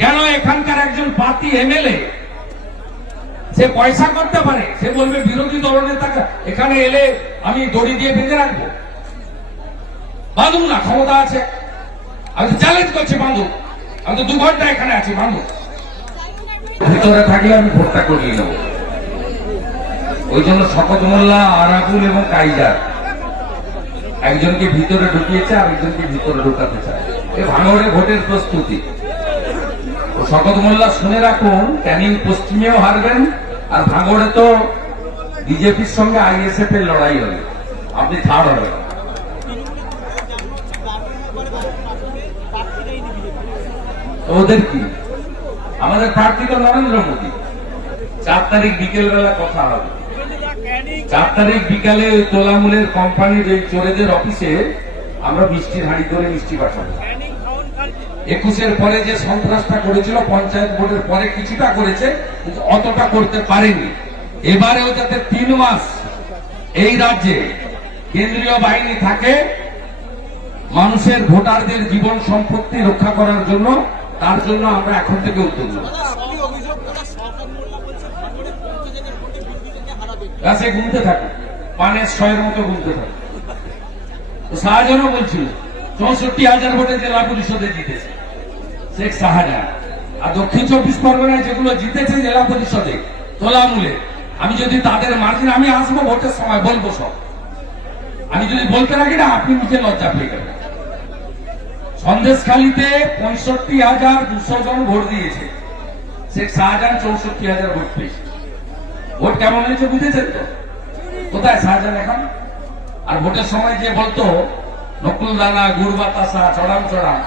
কেন এখানকার একজন পার্টি এমএলএ? সে পয়সা করতে পারে। সে বলবে, বিরোধী দলনেতা এখানে এলে আমি দড়ি দিয়ে বেঁধে রাখব। বাঁধুন না, ক্ষমতা আছে। আমি তো চ্যালেঞ্জ করছি, বাঁধুন। আমি তো দু ঘণ্টা এখানে আছি, বাঁধুন। ভিতরে থাকলে আমি ভোটটা করিয়ে নেব। ওই জন্য শপথ মোল্লা, আরাকুল এবং কাইজার। একজনকে ভিতরে ঢুকিয়েছে আর একজনকে ভিতরে ঢুকাতে চায়। এ ভাঙড়ে ভোটের প্রস্তুতি। শপথ মোল্লা, শুনে রাখুন, ক্যানিং পশ্চিমেও হারবেন, আর ভাঙড়ে তো বিজেপির সঙ্গে আইএসএফ এর লড়াই হবে। আপনি থার্ড হবেন ওদের কি? আমাদের প্রার্থী তো নরেন্দ্র মোদী। চার তারিখ বিকেল বেলা কথা হবে। চার তারিখ বিকালে তোলামূলের কোম্পানির ওই চোরেদের অফিসে আমরা মিষ্টির হাঁড়ি করে মিষ্টি পাঠাবো। একুশের পরে যে সন্ত্রাসটা করেছিল, পঞ্চায়েত ভোটের পরে কিছুটা করেছে, কিন্তু অতটা করতে পারেনি। এবারেও যাতে তিন মাস এই রাজ্যে কেন্দ্রীয় বাহিনী থাকে, মানুষের ভোটারদের জীবন সম্পত্তি রক্ষা করার জন্য, তার জন্য আমরা এখন থেকে উদ্যোগ গাছে গুনতে থাকে পানের ছয়ের মতো গুনতে থাকে শাহজাহানও বলছিল চৌষট্টি হাজার ভোটে জেলা পরিষদে জিতেছে। শেখ শাহজাহান আর দক্ষিণ চব্বিশ পরগনায় যেগুলো জিতেছে জেলা পরিষদে, তোলামূলে। আমি যদি তাদের মার্জিন, আমি আসব ভোটের সময়, বলব সব। আমি যদি বলতে রাখি না, আপনি নিজে লজ্জা পেয়ে যাবেন। সন্দেশখালীতে পঁয়ষট্টি হাজার দুশো জন ভোট দিয়েছে। শেখ শাহজাহান চৌষট্টি হাজার ভোট পেয়েছে। ভোট কেমন হয়েছে বুঝেছেন তো? কোথায় শাহজাহান এখন? আর ভোটের সময় যে বলতো নকুল দানা গুড় বাতাসা চড়াম চড়াম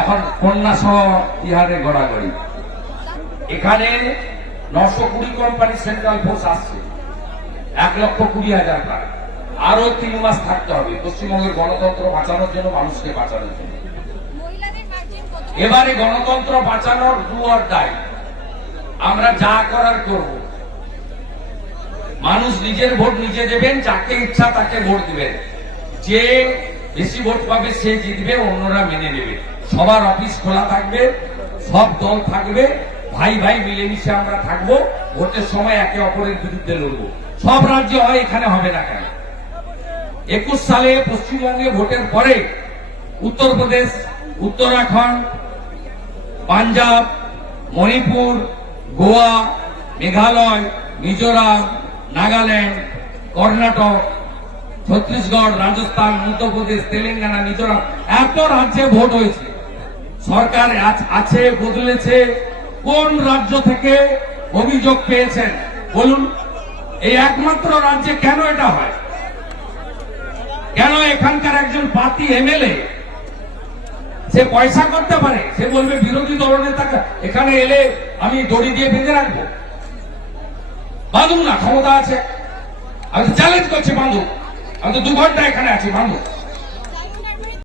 এখন কন্যা সহ ইহারে গড়াগড়ি। এখানে নশো কুড়ি কোম্পানি সেন্ট্রাল ফোর্স আসছে। এক লক্ষ কুড়ি হাজার প্রায় আরও তিন মাস থাকতে হবে। পশ্চিমবঙ্গের গণতন্ত্র বাঁচানোর জন্য, মানুষকে বাঁচানোর জন্য। এবারে গণতন্ত্র বাঁচানোর দুয়ার দায় আমরা যা করার করব। মানুষ নিজের ভোট নিজে দেবেন, যাকে ইচ্ছা তাকে ভোট দিবেন। যে বেশি ভোট পাবে, সে জিতবে, অন্যরা মেনে নেবে। সবার অফিস খোলা থাকবে, সব দল থাকবে, ভাই ভাই মিলেমিশে আমরা থাকব, ভোটের সময় একে অপরের বিরুদ্ধে লড়বো। সব রাজ্য হয়, এখানে হবে না কেন? একুশ সালে পশ্চিমবঙ্গে ভোটের পরে উত্তরপ্রদেশ, উত্তরাখণ্ড, পাঞ্জাব, মণিপুর, গোয়া, মেঘালয়, মিজোরাম, নাগাল্যান্ড, কর্ণাটক ছত্তিশগড়, রাজস্থান, মধ্যপ্রদেশ, তেলেঙ্গানা, মিজোরাম এত রাজ্যে ভোট হয়েছে। সরকার আছে, বদলেছে, কোন রাজ্য থেকে অভিযোগ পেয়েছেন? বলুন, এই একমাত্র রাজ্যে কেন এটা হয়? কেন এখানকার একজন পার্টি এমএলএ, সে পয়সা করতে পারে? সে বলবে, বিরোধী দলনেতা এখানে এলে আমি দড়ি দিয়ে বেঁধে রাখব। বাঁধুন না, ক্ষমতা আছে। আমি চ্যালেঞ্জ করছি, বাঁধুন। আমি তো দু ঘণ্টা এখানে আছি বাঁধুন